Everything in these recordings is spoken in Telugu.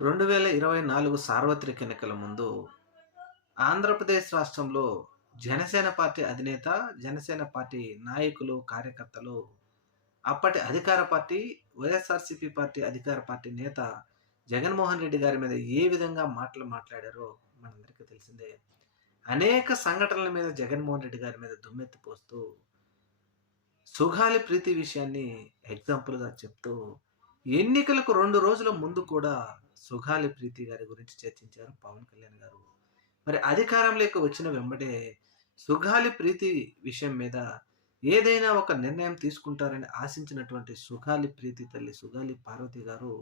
2024 సార్వత్రిక ఎన్నికల ముందు ఆంధ్రప్రదేశ్ రాష్ట్రంలో జనసేన పార్టీ అధినేత, జనసేన పార్టీ నాయకులు, కార్యకర్తలు అప్పటి అధికార పార్టీ వైఎస్ఆర్‌సీపీ పార్టీ అధికార పార్టీ నేత జగన్మోహన్ రెడ్డి గారి మీద ఏ విధంగా మాటలు మాట్లాడారో మనందరికీ తెలిసిందే. అనేక సంఘటనల మీద జగన్మోహన్ రెడ్డి గారి మీద దుమ్మెత్తి పోస్తూ, సుగాలి ప్రీతి విషయాన్ని ఎగ్జాంపుల్‌గా చెప్తూ, ఎన్నికలకు 2 రోజుల ముందు కూడా సుగాలి ప్రీతి గారి గురించి చర్చించారు పవన్ కళ్యాణ్ గారు. మరి అధికారంలోకి వచ్చిన వెంబడే సుగాలి ప్రీతి విషయం మీద ఏదైనా ఒక నిర్ణయం తీసుకుంటారని ఆశించినటువంటి సుగాలి ప్రీతి తల్లి సుగాలి పార్వతి గారు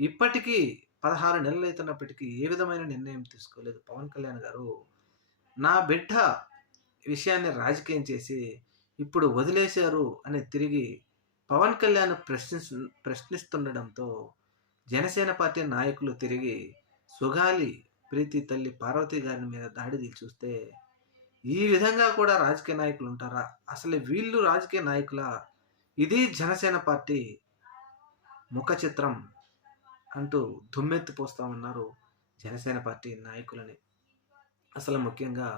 ఇప్పటికీ 16 నెలలైతున్నప్పటికీ ఏ విధమైన నిర్ణయం తీసుకోలేదు. పవన్ కళ్యాణ్ గారు నా బిడ్డ విషయాన్ని రాజకీయం చేసి ఇప్పుడు వదిలేశారు అని తిరిగి పవన్ కళ్యాణ్ ప్రశ్నిస్తుండడంతో జనసేన పార్టీ నాయకులు తిరిగి సుగాలి ప్రీతి తల్లి పార్వతి గారి మీద దాడి చూస్తే ఈ విధంగా కూడా రాజకీయ నాయకులు ఉంటారా? అసలు వీళ్ళు రాజకీయ నాయకులా? ఇది జనసేన పార్టీ ముఖ చిత్రం అంటూ దుమ్మెత్తి పోస్తా ఉన్నారు జనసేన పార్టీ నాయకులని. అసలు ముఖ్యంగా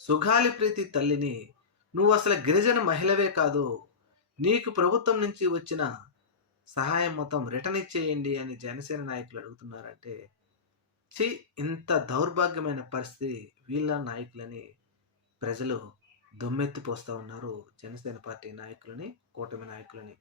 సుగాలి ప్రీతి తల్లిని నువ్వు అసలు గిరిజన మహిళవే కాదు, నీకు ప్రభుత్వం నుంచి వచ్చిన సహాయం మొత్తం రిటర్న్ ఇచ్చేయండి అని జనసేన నాయకులు అడుగుతున్నారంటే, ఇంత దౌర్భాగ్యమైన పరిస్థితి వీళ్ళ నాయకులని ప్రజలు దుమ్మెత్తి పోస్తా ఉన్నారు జనసేన పార్టీ నాయకులని, కూటమి నాయకులని.